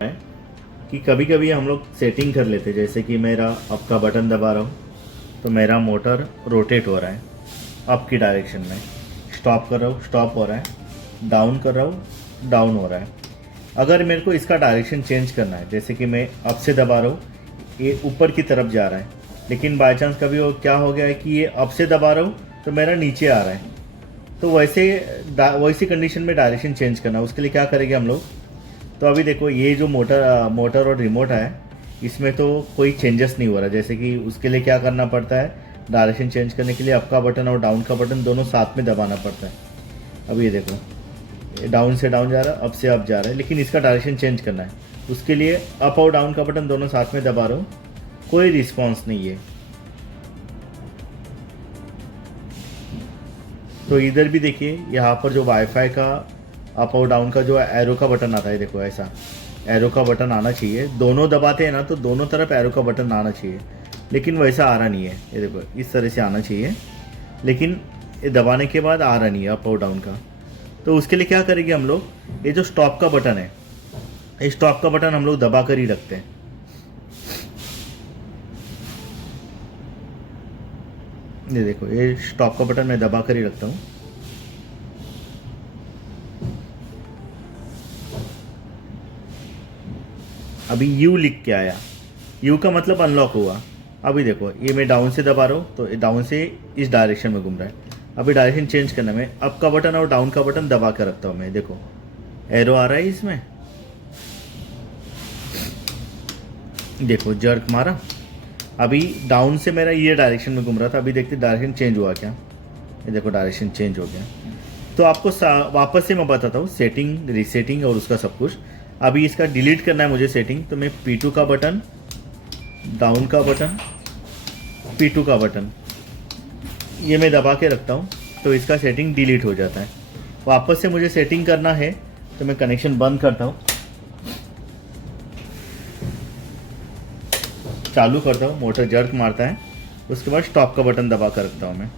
है कि कभी कभी हम लोग सेटिंग कर लेते हैं, जैसे कि मेरा अप का बटन दबा रहा हूँ तो मेरा मोटर रोटेट हो रहा है अप की डायरेक्शन में, स्टॉप कर रहा हूँ स्टॉप हो रहा है, डाउन कर रहा हूँ डाउन हो रहा है। अगर मेरे को इसका डायरेक्शन चेंज करना है, जैसे कि मैं अप से दबा रहा हूँ ये ऊपर की तरफ जा रहा है, लेकिन बाई चांस कभी वो क्या हो गया है कि ये अप से दबा रहा हूँ तो मेरा नीचे आ रहा है, तो वैसी कंडीशन में डायरेक्शन चेंज करना है। उसके लिए क्या करेंगे हम लोग, तो अभी देखो ये जो मोटर और रिमोट है इसमें तो कोई चेंजेस नहीं हो रहा, जैसे कि उसके लिए क्या करना पड़ता है, डायरेक्शन चेंज करने के लिए अप का बटन और डाउन का बटन दोनों साथ में दबाना पड़ता है। अब ये देखो ये डाउन से डाउन जा रहा है, अप से अप जा रहा है, लेकिन इसका डायरेक्शन चेंज करना है, उसके लिए अप और डाउन का बटन दोनों साथ में दबा रहा हूँ, कोई रिस्पॉन्स नहीं है। तो इधर भी देखिए यहाँ पर जो वाईफाई का अप और डाउन का जो एरो का बटन आता है, देखो ऐसा एरो का बटन आना चाहिए, दोनों दबाते हैं ना तो दोनों तरफ एरो का बटन आना चाहिए, लेकिन वैसा आ रहा नहीं है। ये देखो इस तरह से आना चाहिए, लेकिन ये दबाने के बाद आ रहा नहीं है अप और डाउन का। तो उसके लिए क्या करेंगे हम लोग, ये जो स्टॉप का बटन है, ये स्टॉप का बटन हम लोग दबा कर ही रखते हैं। ये देखो ये स्टॉप का बटन मैं दबा कर ही रखता हूँ। अभी यू लिख के आया, यू का मतलब अनलॉक हुआ। अभी देखो ये मैं डाउन से दबा रहा हूँ तो डाउन से इस डायरेक्शन में घूम रहा है। अभी डायरेक्शन चेंज करने में अप का बटन और डाउन का बटन दबा कर रखता हूँ मैं, देखो एरो आ रहा है इसमें, देखो जर्क मारा। अभी डाउन से मेरा ये डायरेक्शन में घूम रहा था, अभी देखते डायरेक्शन चेंज हुआ क्या, ये देखो डायरेक्शन चेंज हो गया। तो आपको वापस से मैं बताता हूँ सेटिंग रीसेटिंग और उसका सब कुछ। अभी इसका डिलीट करना है मुझे सेटिंग, तो मैं P2 का बटन, डाउन का बटन, P2 का बटन ये मैं दबा के रखता हूँ, तो इसका सेटिंग डिलीट हो जाता है। वापस से मुझे सेटिंग करना है तो मैं कनेक्शन बंद करता हूँ, चालू करता हूँ, मोटर जर्क मारता है, उसके बाद स्टॉप का बटन दबा कर रखता हूँ मैं,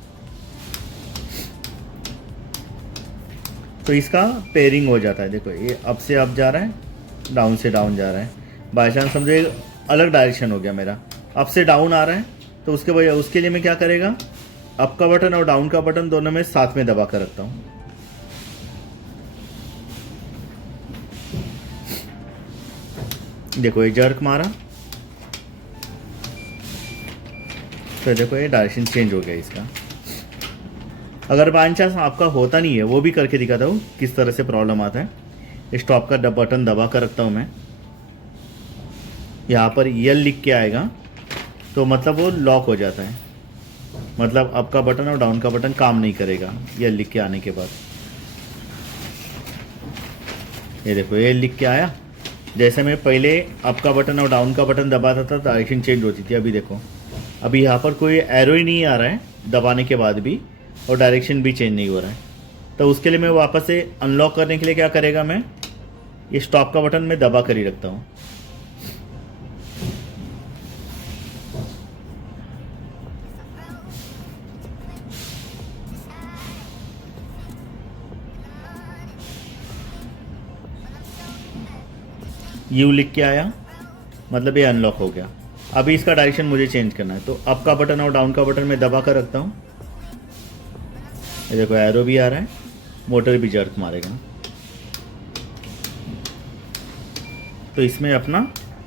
तो इसका पेयरिंग हो जाता है। देखो ये अप से अप जा रहा है, डाउन से डाउन जा रहा है। बाई चांस समझो एक अलग डायरेक्शन हो गया मेरा, अप से डाउन आ रहा है, तो उसके लिए मैं क्या करेगा, अप का बटन और डाउन का बटन दोनों में साथ में दबा कर रखता हूँ। देखो ये जर्क मारा, तो देखो ये डायरेक्शन चेंज हो गया इसका। अगर बाई चांस आपका होता नहीं है, वो भी करके दिखाता हूँ किस तरह से प्रॉब्लम आता है। स्टॉप का बटन दबा कर रखता हूँ मैं, यहाँ पर यल लिख के आएगा तो मतलब वो लॉक हो जाता है, मतलब अप का बटन और डाउन का बटन काम नहीं करेगा यल लिख के आने के बाद। ये देखो ये लिख के आया, जैसे मैं पहले अप का बटन और डाउन का बटन दबाता था डायरेक्शन चेंज होती थी। अभी देखो अभी यहाँ पर कोई एरो ही नहीं आ रहा है दबाने के बाद भी, और डायरेक्शन भी चेंज नहीं हो रहा है। तो उसके लिए मैं वापस से अनलॉक करने के लिए क्या करेगा, मैं ये स्टॉप का बटन मैं दबा कर ही रखता हूँ। यू लिख के आया, मतलब ये अनलॉक हो गया। अभी इसका डायरेक्शन मुझे चेंज करना है, तो अप का बटन और डाउन का बटन मैं दबा कर रखता हूँ। ये देखो एरो भी आ रहा है, मोटर भी जर्क मारेगा, तो इसमें अपना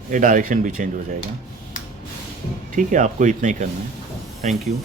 ये डायरेक्शन भी चेंज हो जाएगा। ठीक है, आपको इतना ही करना है। Thank you.